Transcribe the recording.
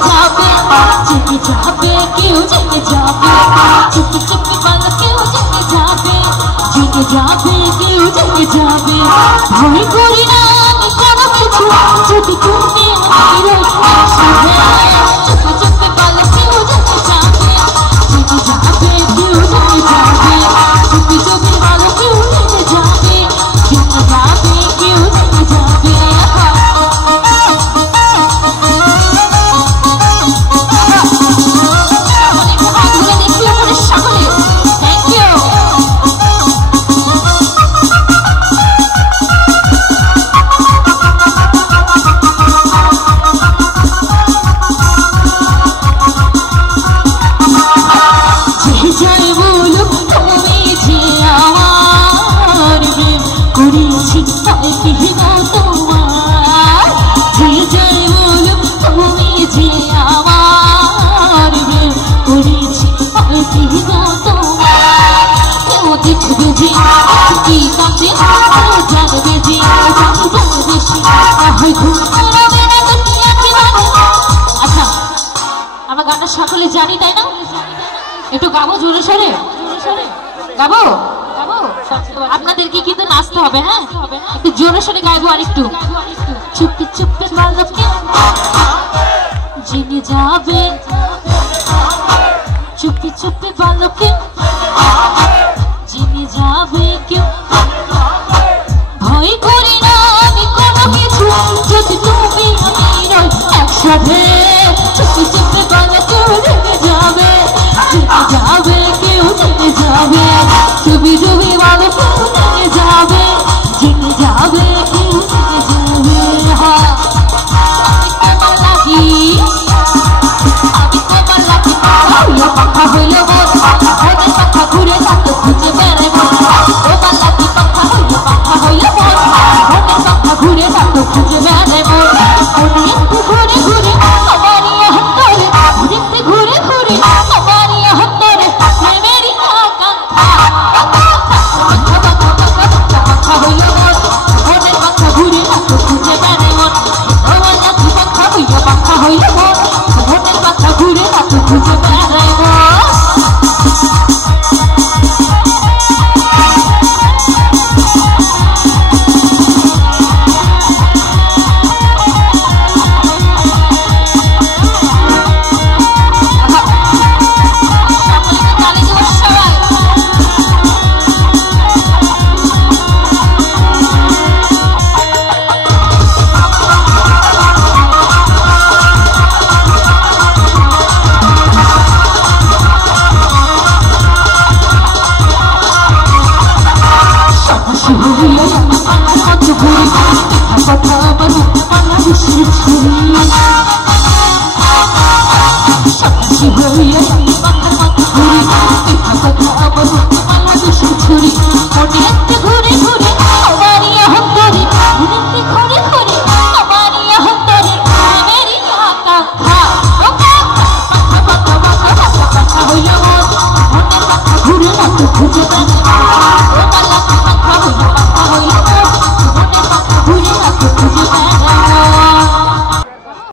যাবে জেগে যাবে কেউ জেগে যাবে চুপি চুপি বলো কেউ জেগে যাবে জেগে যাবে কেউ জেগে যাবে ভয় করি না আমি কোনো কিছু যদি তুমি আমার একসাথে চুপি চুপি বলো কেউ জেগে যাবে জেগে যাবে কেউ জেগে যাবে চুপি চুপি বলো কেউ জেগে যাবে জেগে যাবে কেউ জেগে যাবে আমরা গানটা সকলে জানি তাই না একটু গাবো জোরে সোরে গাবো আপনাদেরকে কিন্তু নাচতে হবে হ্যাঁ একটু জোরে সোরে গাইবো আর একটু চুপি চুপি বলো কেউ জেগে যাবে চুপি চুপি বলো কেউ জেগে যাবে কেউ ভয় করি না আমি কোনো কিছু যদি তুমি আমি রই একসাথে চুপি চুপি বলো কেউ জেগে যাবে কেউ জেগে যাবে চুপি চুপি বলো কেউ জেগে যাবে কেউ জেগে যাবে হ্যাঁ আমি তোমার লাগি পাখা হইল ওদের পাখা ঘুরে থাকতো খুঁজে বেড়ে তোমার লাগি পাখা হইল ওদের পাখা ঘুরে থাকতো খুঁজে বেড়ে একটু ঘুরে ঘুরে আমারই হন্তরে একটু ঘুরে ঘুরে আমারই হন্তরে প্রেমেরই পাখা হইল ওদের পাখা ঘুরে থাকতো খুঁজে বেড়ে তোমার লাগি পাখা হইল ওদের পাখা ঘুরে থাকতো খুঁজে বেড়ে ঘুরে